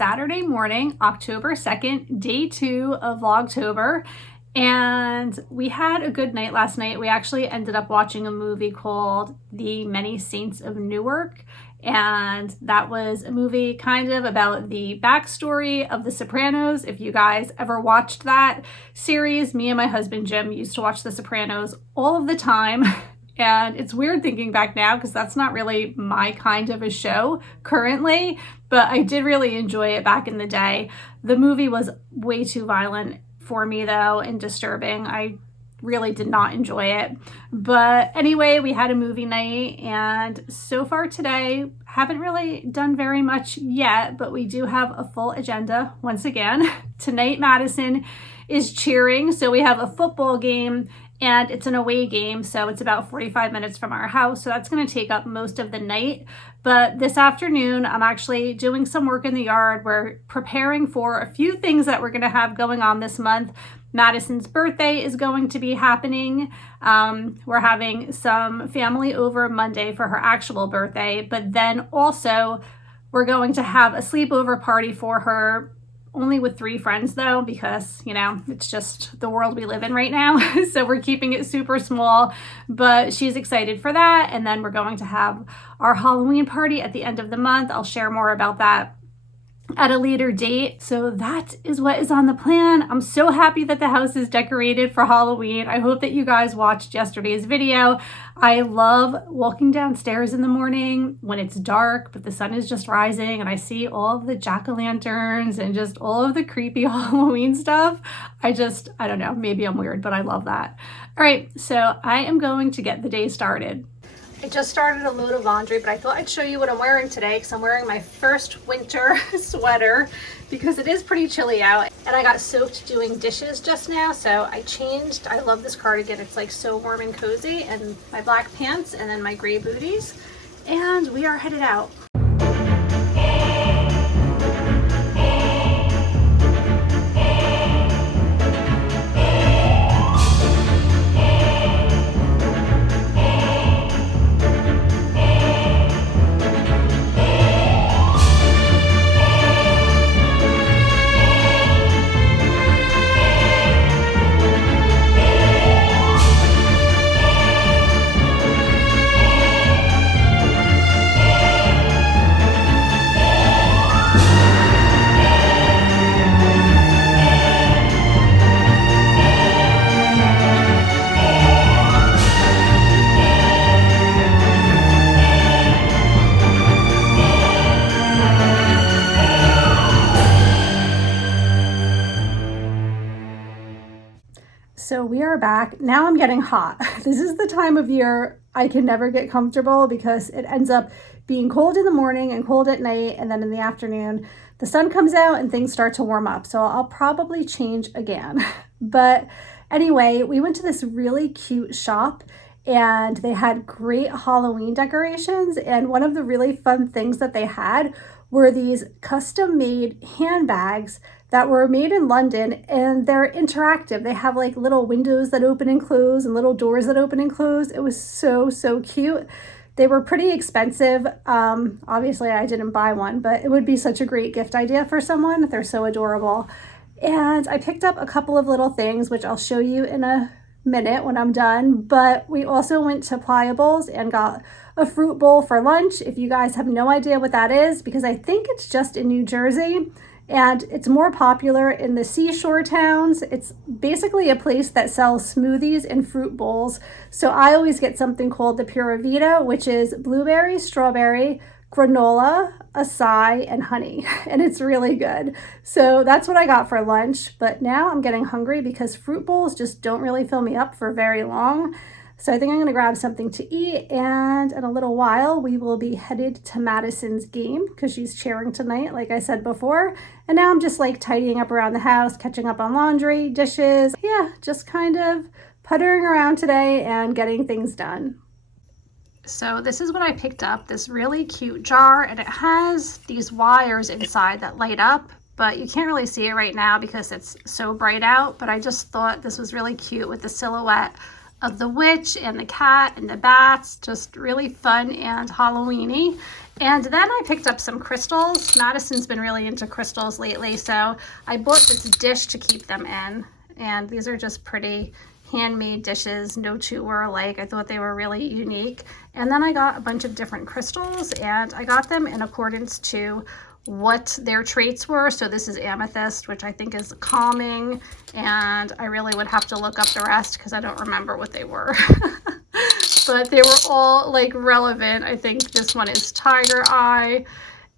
Saturday morning, October 2nd, day 2 of Vlogtober, and we had a good night last night. We actually ended up watching a movie called The Many Saints of Newark, and that was a movie kind of about the backstory of The Sopranos. If you guys ever watched that series, me and my husband Jim used to watch The Sopranos all of the time. And it's weird thinking back now because that's not really my kind of a show currently, but I did really enjoy it back in the day. The movie was way too violent for me though and disturbing. I really did not enjoy it. But anyway, we had a movie night, and so far today, haven't really done very much yet, but we do have a full agenda once again. Tonight, Madison is cheering, so we have a football game, and it's an away game, so it's about 45 minutes from our house, so that's going to take up most of the night. But this afternoon, I'm actually doing some work in the yard. We're preparing for a few things that we're going to have going on this month. Madison's birthday is going to be happening. We're having some family over Monday for her actual birthday, but then also we're going to have a sleepover party for her, only with 3 friends though, because, you know, it's just the world we live in right now. So we're keeping it super small, but she's excited for that. And then we're going to have our Halloween party at the end of the month. I'll share more about that at a later date. So that is what is on the plan. I'm so happy that the house is decorated for Halloween. I hope that you guys watched yesterday's video. I love walking downstairs in the morning when it's dark, but the sun is just rising and I see all of the jack-o'-lanterns and just all of the creepy Halloween stuff. I don't know, maybe I'm weird, but I love that. All right, so I am going to get the day started. I just started a load of laundry, but I thought I'd show you what I'm wearing today because I'm wearing my first winter sweater because it is pretty chilly out. And I got soaked doing dishes just now, so I changed. I love this cardigan. It's like so warm and cozy, and my black pants and then my gray booties. And we are headed out. So we are back. Now I'm getting hot. This is the time of year I can never get comfortable because it ends up being cold in the morning and cold at night, and then in the afternoon the sun comes out and things start to warm up. So I'll probably change again. But anyway, we went to this really cute shop and they had great Halloween decorations, and one of the really fun things that they had were these custom made handbags that were made in London, and they're interactive. They have like little windows that open and close and little doors that open and close. It was so cute. They were pretty expensive. Obviously I didn't buy one, but it would be such a great gift idea for someone. They're so adorable. And I picked up a couple of little things, which I'll show you in a minute when I'm done. But we also went to Pliables and got a fruit bowl for lunch. If you guys have no idea what that is, because I think it's just in New Jersey, and it's more popular in the seashore towns. It's basically a place that sells smoothies and fruit bowls. So I always get something called the Pura Vida, which is blueberry, strawberry, granola, acai, and honey. And it's really good. So that's what I got for lunch. But now I'm getting hungry because fruit bowls just don't really fill me up for very long. So I think I'm going to grab something to eat, and in a little while we will be headed to Madison's game because she's cheering tonight, like I said before. And now I'm just like tidying up around the house, catching up on laundry, dishes. Yeah, just kind of puttering around today and getting things done. So this is what I picked up, this really cute jar, and it has these wires inside that light up, but you can't really see it right now because it's so bright out. But I just thought this was really cute with the silhouette of the witch and the cat and the bats, just really fun and Halloween-y. And then I picked up some crystals. Madison's been really into crystals lately, so I bought this dish to keep them in. And these are just pretty handmade dishes. No two were alike. I thought they were really unique. And then I got a bunch of different crystals, and I got them in accordance to what their traits were. So this is amethyst, which I think is calming, and I really would have to look up the rest because I don't remember what they were. But they were all like relevant. I think this one is tiger eye.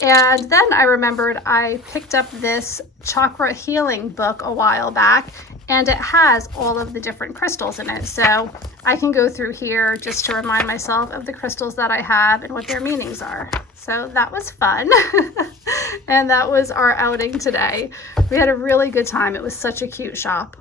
And then I remembered I picked up this chakra healing book a while back, and it has all of the different crystals in it. So I can go through here just to remind myself of the crystals that I have and what their meanings are. So that was fun. And that was our outing today. We had a really good time. It was such a cute shop.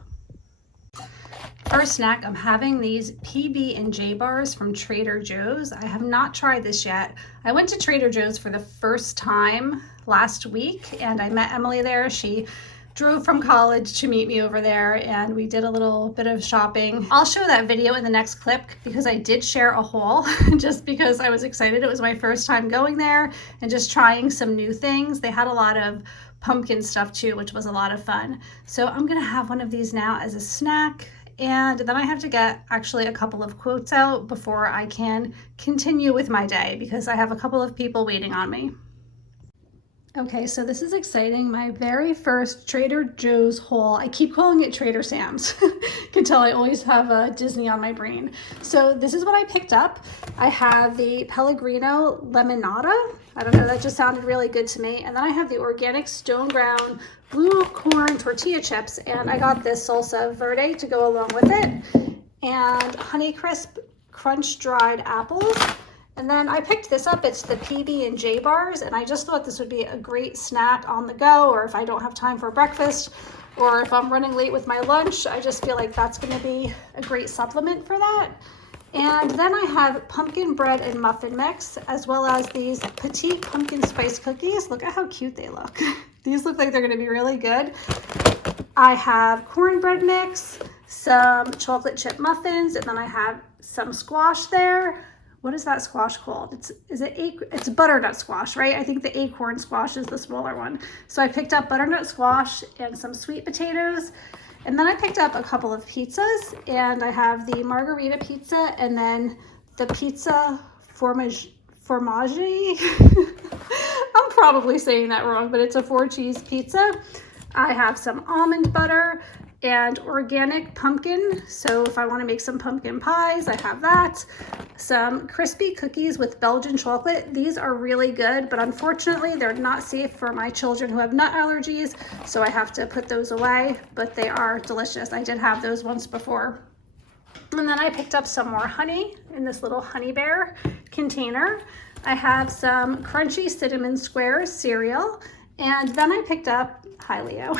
For snack, I'm having these PB&J bars from Trader Joe's. I have not tried this yet. I went to Trader Joe's for the first time last week, and I met Emily there. She drove from college to meet me over there, and we did a little bit of shopping. I'll show that video in the next clip because I did share a haul just because I was excited. It was my first time going there and just trying some new things. They had a lot of pumpkin stuff too, which was a lot of fun. So I'm gonna have one of these now as a snack. And then I have to get actually a couple of quotes out before I can continue with my day because I have a couple of people waiting on me. Okay, so this is exciting. My very first Trader Joe's haul. I keep calling it Trader Sam's. You can tell I always have Disney on my brain. So this is what I picked up. I have the Pellegrino Lemonada. I don't know, that just sounded really good to me. And then I have the organic stone ground blue corn tortilla chips, and I got this salsa verde to go along with it, and Honeycrisp crunch dried apples. And then I picked this up. It's the PB&J bars, and I just thought this would be a great snack on the go, or if I don't have time for breakfast, or if I'm running late with my lunch. I just feel like that's going to be a great supplement for that. And then I have pumpkin bread and muffin mix, as well as these petite pumpkin spice cookies. Look at how cute they look. These look like they're going to be really good. I have cornbread mix, some chocolate chip muffins, and then I have some squash there. What is that squash called? It's butternut squash, right? I think the acorn squash is the smaller one. So I picked up butternut squash and some sweet potatoes. And then I picked up a couple of pizzas, and I have the margarita pizza and then the pizza formaggi. I'm probably saying that wrong, but it's a 4-cheese pizza. I have some almond butter and organic pumpkin. So if I want to make some pumpkin pies, I have that. Some crispy cookies with Belgian chocolate. These are really good, but unfortunately they're not safe for my children who have nut allergies, so I have to put those away, but they are delicious. I did have those once before. And then I picked up some more honey in this little honey bear container. I have some crunchy cinnamon squares cereal, and then I picked up, hi Leo,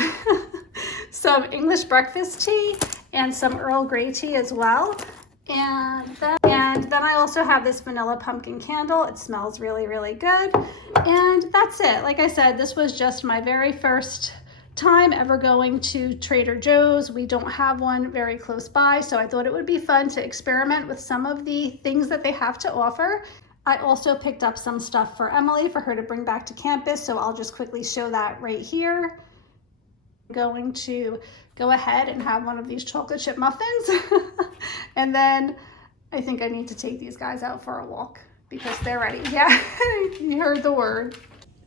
some English breakfast tea and some Earl Grey tea as well. And then I also have this vanilla pumpkin candle. It smells really, really good. And that's it. Like I said, this was just my very first time ever going to Trader Joe's. We don't have one very close by, so I thought it would be fun to experiment with some of the things that they have to offer. I also picked up some stuff for Emily for her to bring back to campus, so I'll just quickly show that right here. I'm going to go ahead and have one of these chocolate chip muffins. And then I think I need to take these guys out for a walk because they're ready. Yeah, you heard the word.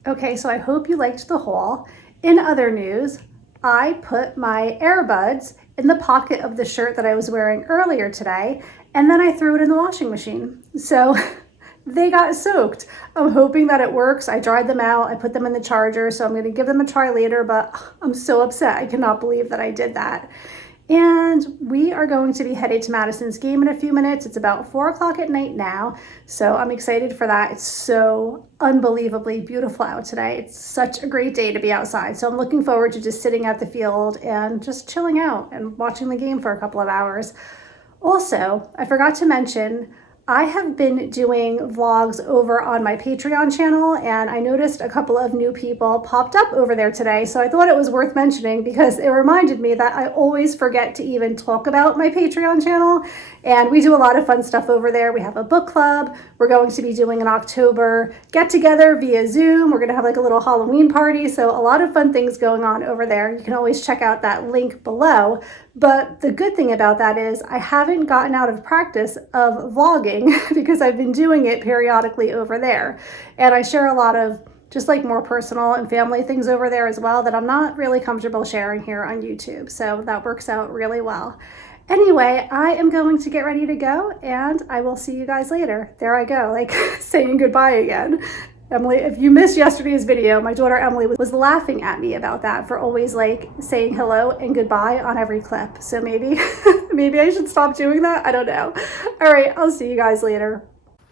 Okay, so I hope you liked the haul. In other news, I put my earbuds in the pocket of the shirt that I was wearing earlier today, and then I threw it in the washing machine. So they got soaked. I'm hoping that it works. I dried them out. I put them in the charger, so I'm going to give them a try later, but I'm so upset. I cannot believe that I did that. And we are going to be headed to Madison's game in a few minutes. It's about 4 o'clock at night now, so I'm excited for that. It's so unbelievably beautiful out today. It's such a great day to be outside, so I'm looking forward to just sitting at the field and just chilling out and watching the game for a couple of hours. Also, I forgot to mention, I have been doing vlogs over on my Patreon channel, and I noticed a couple of new people popped up over there today, so I thought it was worth mentioning because it reminded me that I always forget to even talk about my Patreon channel, and we do a lot of fun stuff over there. We have a book club. We're going to be doing an October get-together via Zoom. We're going to have like a little Halloween party, so a lot of fun things going on over there. You can always check out that link below. But the good thing about that is I haven't gotten out of practice of vlogging because I've been doing it periodically over there. And I share a lot of just like more personal and family things over there as well that I'm not really comfortable sharing here on YouTube. So that works out really well. Anyway, I am going to get ready to go and I will see you guys later. There I go, like saying goodbye again. Emily, if you missed yesterday's video, my daughter Emily was laughing at me about that for always like saying hello and goodbye on every clip. So maybe, maybe I should stop doing that. I don't know. All right, I'll see you guys later.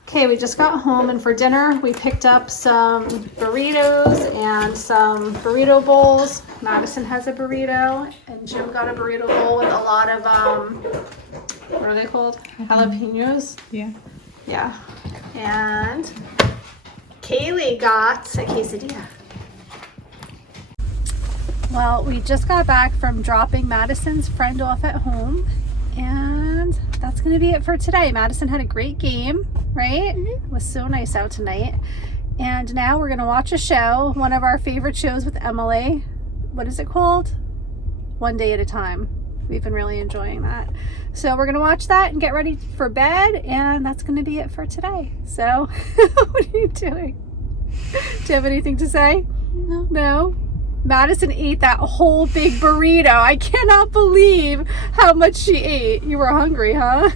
Okay, we just got home and for dinner, we picked up some burritos and some burrito bowls. Madison has a burrito and Jim got a burrito bowl with a lot of, what are they called? Jalapenos? Yeah. Yeah. And Kaylee got a quesadilla. Well, we just got back from dropping Madison's friend off at home, and that's going to be it for today. Madison had a great game, right? Mm-hmm. It was so nice out tonight. And now we're going to watch a show, one of our favorite shows with Emily. What is it called? One Day at a Time. We've been really enjoying that. So we're going to watch that and get ready for bed, and that's going to be it for today. So what are you doing? Do you have anything to say? No. No? Madison ate that whole big burrito. I cannot believe how much she ate. You were hungry, huh?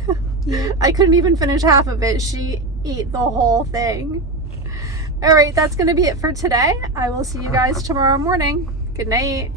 Yeah. I couldn't even finish half of it. She ate the whole thing. All right, that's going to be it for today. I will see you guys tomorrow morning. Good night.